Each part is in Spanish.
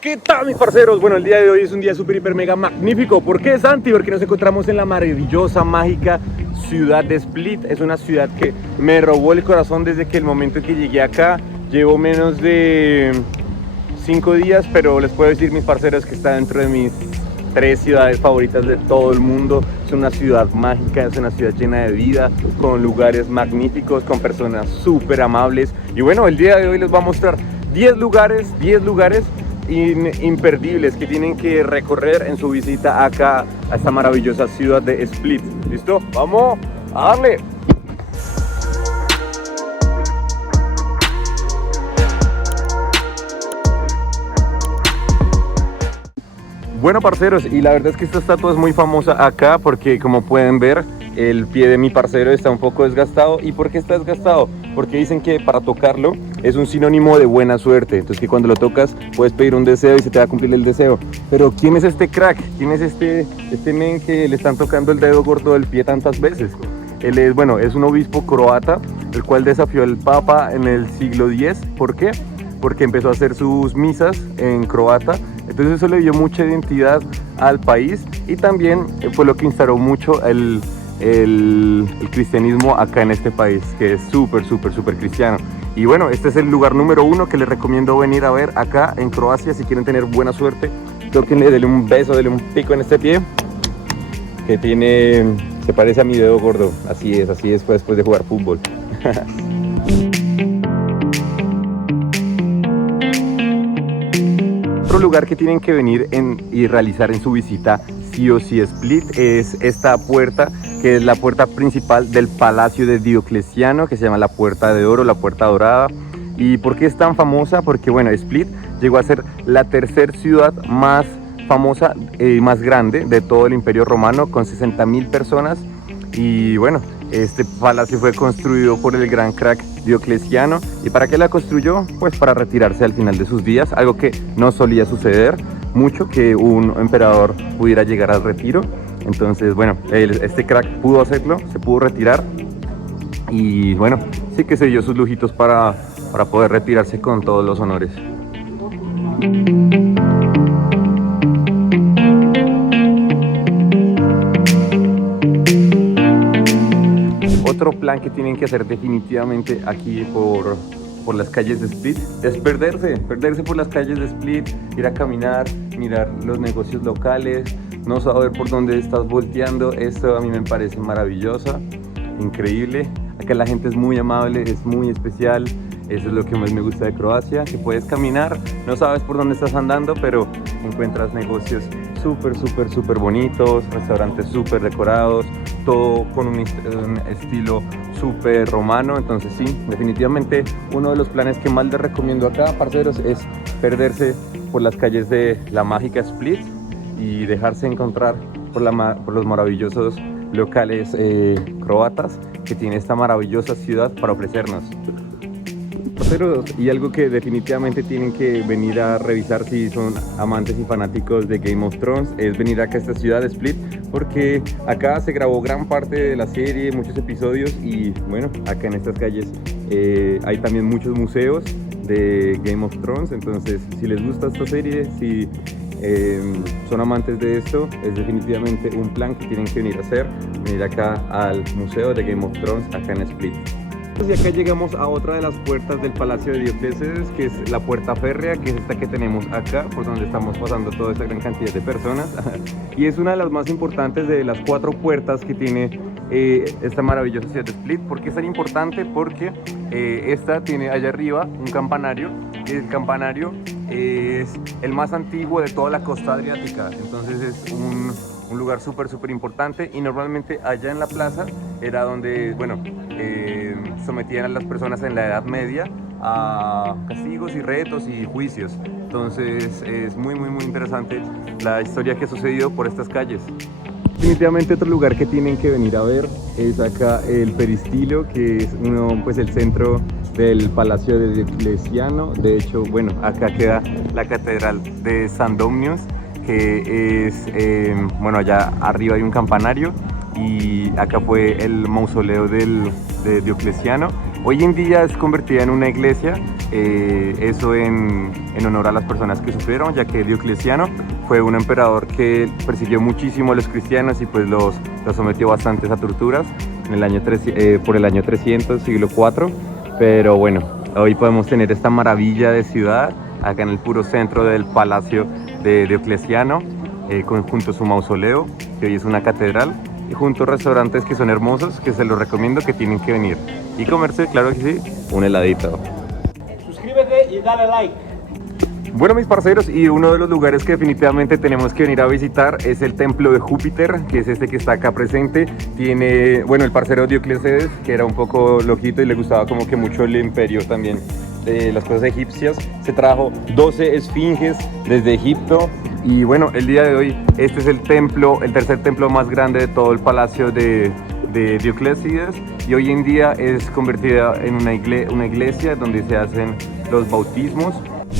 ¿Qué tal, mis parceros? Bueno, el día de hoy es un día súper, hiper, mega magnífico. ¿Por qué, Santi? Porque nos encontramos en la maravillosa, mágica ciudad de Split. Es una ciudad que me robó el corazón desde que el momento en que llegué acá. Llevo menos de 5 días, pero les puedo decir, mis parceros, que está dentro de mis 3 ciudades favoritas de todo el mundo. Es una ciudad mágica, es una ciudad llena de vida, con lugares magníficos, con personas súper amables. Y bueno, el día de hoy les voy a mostrar 10 lugares imperdibles que tienen que recorrer en su visita acá a esta maravillosa ciudad de Split. ¿Listo? ¡Vamos a darle! Bueno, parceros, y la verdad es que esta estatua es muy famosa acá porque, como pueden ver, el pie de mi parcero está un poco desgastado. ¿Y por qué está desgastado? Porque dicen que para tocarlo es un sinónimo de buena suerte. Entonces, que cuando lo tocas puedes pedir un deseo y se te va a cumplir el deseo. Pero ¿quién es este crack? ¿Quién es este men que le están tocando el dedo gordo del pie tantas veces? Él es, bueno, es un obispo croata, el cual desafió al Papa en el siglo X. ¿Por qué? Porque empezó a hacer sus misas en croata. Entonces eso le dio mucha identidad al país y también fue lo que instauró mucho el cristianismo acá en este país, que es súper cristiano. Y bueno, este es el lugar número 1 que les recomiendo venir a ver acá en Croacia. Si quieren tener buena suerte, tóquenle, denle un beso, denle un pico en este pie que se parece a mi dedo gordo. Así es después de jugar fútbol. Otro lugar que tienen que venir y realizar en su visita sí o sí Split es esta puerta, que es la puerta principal del Palacio de Diocleciano, que se llama la Puerta de Oro, la Puerta Dorada. ¿Y por qué es tan famosa? Porque bueno, Split llegó a ser la tercera ciudad más famosa y más grande de todo el Imperio Romano, con 60.000 personas. Y bueno, este palacio fue construido por el gran crack Diocleciano. ¿Y para qué la construyó? Pues para retirarse al final de sus días, algo que no solía suceder mucho, que un emperador pudiera llegar al retiro. Entonces, bueno, este crack pudo hacerlo, se pudo retirar y bueno, sí que se dio sus lujitos para poder retirarse con todos los honores. Otro plan que tienen que hacer definitivamente aquí por las calles de Split es perderse por las calles de Split, ir a caminar, mirar los negocios locales, no saber por dónde estás volteando. Esto a mí me parece maravilloso, increíble. Acá la gente es muy amable, es muy especial. Eso es lo que más me gusta de Croacia, que puedes caminar, no sabes por dónde estás andando, pero encuentras negocios súper bonitos, restaurantes súper decorados, todo con un estilo súper romano. Entonces sí, definitivamente uno de los planes que más les recomiendo acá, parceros, es perderse por las calles de la mágica Split y dejarse encontrar por los maravillosos locales croatas que tiene esta maravillosa ciudad para ofrecernos. Y algo que definitivamente tienen que venir a revisar si son amantes y fanáticos de Game of Thrones es venir acá a esta ciudad de Split, porque acá se grabó gran parte de la serie, muchos episodios. Y bueno, acá en estas calles hay también muchos museos de Game of Thrones. Entonces, si les gusta esta serie, si son amantes de esto, es definitivamente un plan que tienen que venir a hacer, venir acá al museo de Game of Thrones acá en Split. Y acá llegamos a otra de las puertas del Palacio de Diocleciano, que es la puerta férrea, que es esta que tenemos acá, por donde estamos pasando toda esta gran cantidad de personas. Y es una de las más importantes de las 4 puertas que tiene esta maravillosa ciudad de Split. ¿Por qué es tan importante? Porque esta tiene allá arriba un campanario, y el campanario es el más antiguo de toda la costa adriática. Entonces es un lugar súper importante, y normalmente allá en la plaza era donde, bueno, sometían a las personas en la Edad Media a castigos y retos y juicios. Entonces es muy interesante la historia que ha sucedido por estas calles. Definitivamente otro lugar que tienen que venir a ver es acá el Peristilo, que es pues el centro del Palacio de Diocleciano. De hecho, bueno, acá queda la Catedral de San Domnius, que es, bueno, allá arriba hay un campanario y acá fue el mausoleo de Diocleciano. Hoy en día es convertida en una iglesia, eso en honor a las personas que sufrieron, ya que Diocleciano fue un emperador que persiguió muchísimo a los cristianos y pues los sometió bastantes a torturas en el año por el año 300, siglo IV. Pero bueno, hoy podemos tener esta maravilla de ciudad acá en el puro centro del palacio de Diocleciano, junto a su mausoleo, que hoy es una catedral, y junto a restaurantes que son hermosos, que se los recomiendo, que tienen que venir y comerse, claro que sí, un heladito. Suscríbete y dale like. Bueno, mis parceros, y uno de los lugares que definitivamente tenemos que venir a visitar es el templo de Júpiter, que es este que está acá presente. Tiene, bueno, el parcero Diocleses, que era un poco loquito y le gustaba como que mucho el imperio también, las cosas egipcias. Se trajo 12 esfinges desde Egipto. Y bueno, el día de hoy este es el templo, el tercer templo más grande de todo el palacio de Dioclecides, y hoy en día es convertida en una iglesia donde se hacen los bautismos.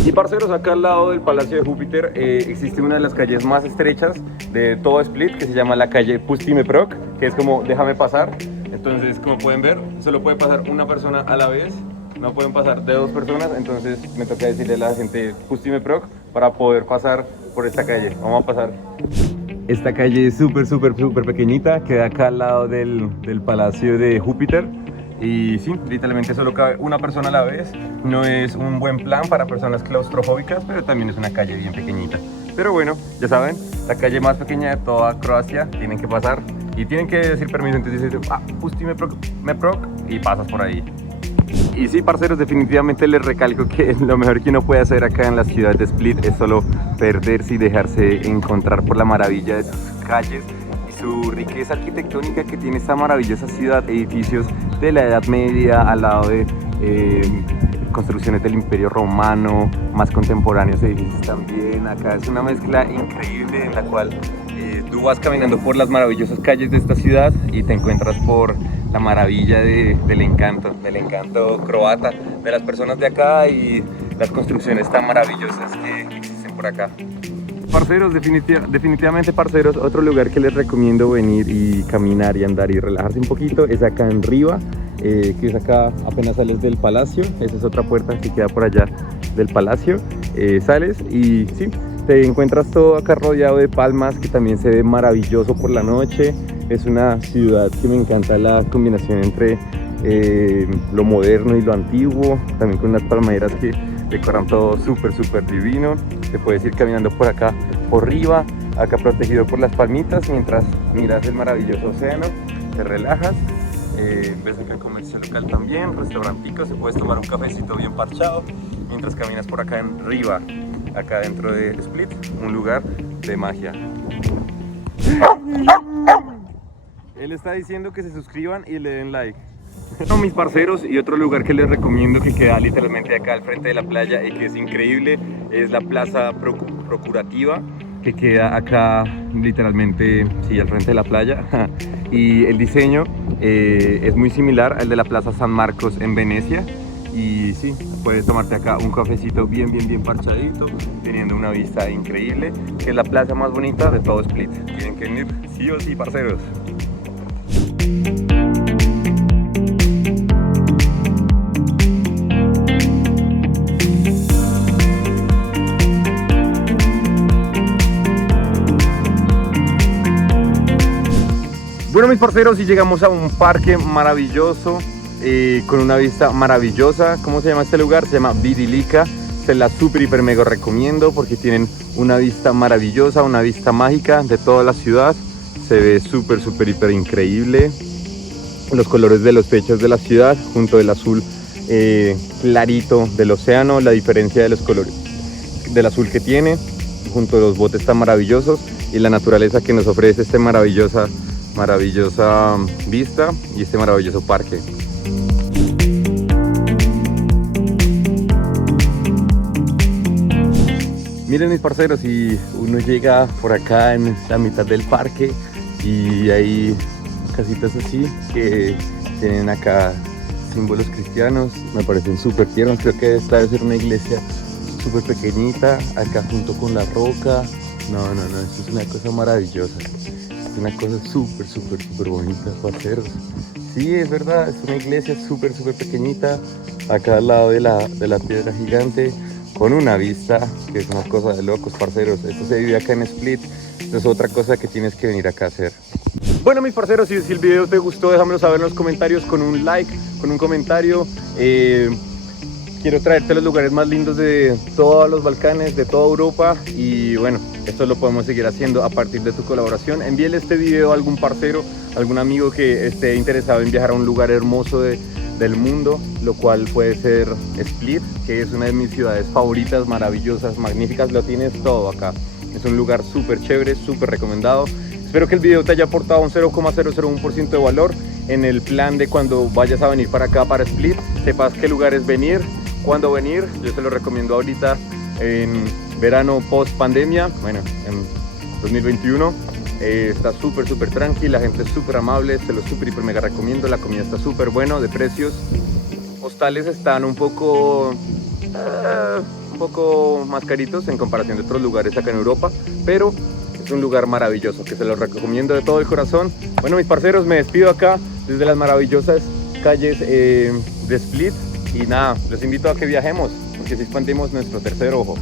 Y parceros, acá al lado del Palacio de Júpiter existe una de las calles más estrechas de todo Split, que se llama la calle Pusti me proc, que es como déjame pasar. Entonces, como pueden ver, solo puede pasar una persona a la vez, no pueden pasar de dos personas. Entonces me toca decirle a la gente Pusti me proc para poder pasar por esta calle. Vamos a pasar. Esta calle es súper pequeñita, queda acá al lado del Palacio de Júpiter. Y sí, literalmente solo cabe una persona a la vez. No es un buen plan para personas claustrofóbicas, pero también es una calle bien pequeñita. Pero bueno, ya saben, la calle más pequeña de toda Croacia, tienen que pasar y tienen que decir permiso. Entonces dices, Pusti me proc, y pasas por ahí. Y sí, parceros, definitivamente les recalco que lo mejor que uno puede hacer acá en la ciudad de Split es solo perderse y dejarse encontrar por la maravilla de sus calles y su riqueza arquitectónica que tiene esta maravillosa ciudad. Edificios de la Edad Media al lado de construcciones del Imperio Romano, más contemporáneos edificios también. Acá es una mezcla increíble en la cual tú vas caminando por las maravillosas calles de esta ciudad y te encuentras por la maravilla del encanto croata, de las personas de acá y las construcciones tan maravillosas que existen por acá. Parceros, definitivamente parceros, otro lugar que les recomiendo venir y caminar y andar y relajarse un poquito es acá en Riva, que es acá apenas sales del palacio. Esa es otra puerta que queda por allá del palacio. Sales y sí, te encuentras todo acá rodeado de palmas, que también se ve maravilloso por la noche. Es una ciudad que me encanta la combinación entre lo moderno y lo antiguo, también con unas palmeras que decoran todo súper divino. Te puedes ir caminando por acá, por Riva, acá protegido por las palmitas, mientras miras el maravilloso océano, te relajas. Ves acá el comercio local también, restauranticos, se puedes tomar un cafecito bien parchado mientras caminas por acá en Riva, acá dentro de Split, un lugar de magia. Él está diciendo que se suscriban y le den like. Bueno, mis parceros, y otro lugar que les recomiendo que queda literalmente acá al frente de la playa y que es increíble es la Plaza Procurativa, que queda acá literalmente, sí, al frente de la playa. Y el diseño es muy similar al de la Plaza San Marcos en Venecia. Y sí, puedes tomarte acá un cafecito bien parchadito, teniendo una vista increíble, que es la plaza más bonita de todo Split. Tienen que venir sí o sí, parceros. Bueno, mis parceros, y llegamos a un parque maravilloso, con una vista maravillosa. ¿Cómo se llama este lugar? Se llama Vidilica. Se la súper hiper mega recomiendo porque tienen una vista maravillosa, una vista mágica de toda la ciudad. Se ve súper hiper increíble. Los colores de los techos de la ciudad junto del azul clarito del océano, la diferencia de los colores del azul que tiene junto a los botes tan maravillosos y la naturaleza que nos ofrece esta maravillosa vista y este maravilloso parque. Miren, mis parceros, y uno llega por acá en la mitad del parque y hay casitas así que tienen acá símbolos cristianos, me parecen súper tiernos. Creo que esta debe ser una iglesia súper pequeñita acá junto con la roca. No, esto es una cosa maravillosa. una cosa súper bonita, parceros. Sí, es verdad, es una iglesia súper pequeñita, acá al lado de la piedra gigante, con una vista que es una cosa de locos, parceros. Esto se vive acá en Split, esto es otra cosa que tienes que venir acá a hacer. Bueno, mis parceros, si el video te gustó, déjamelo saber en los comentarios con un like, con un comentario. Quiero traerte los lugares más lindos de todos los Balcanes, de toda Europa, y bueno, esto lo podemos seguir haciendo a partir de tu colaboración. Envíele este video a algún parcero, algún amigo que esté interesado en viajar a un lugar hermoso del mundo, lo cual puede ser Split, que es una de mis ciudades favoritas, maravillosas, magníficas. Lo tienes todo acá. Es un lugar súper chévere, súper recomendado. Espero que el video te haya aportado un 0,001% de valor en el plan de cuando vayas a venir para acá, para Split, sepas qué lugares venir, cuándo venir. Yo se lo recomiendo ahorita en verano post pandemia, bueno, en 2021. Está súper tranquila, la gente es súper amable, se lo súper hiper mega recomiendo. La comida está súper buena, de precios. Hostales están un poco más caritos en comparación de otros lugares acá en Europa, pero es un lugar maravilloso que se los recomiendo de todo el corazón. Bueno, mis parceros, me despido acá desde las maravillosas calles de Split, y nada, los invito a que viajemos, porque si expandimos nuestro tercer ojo.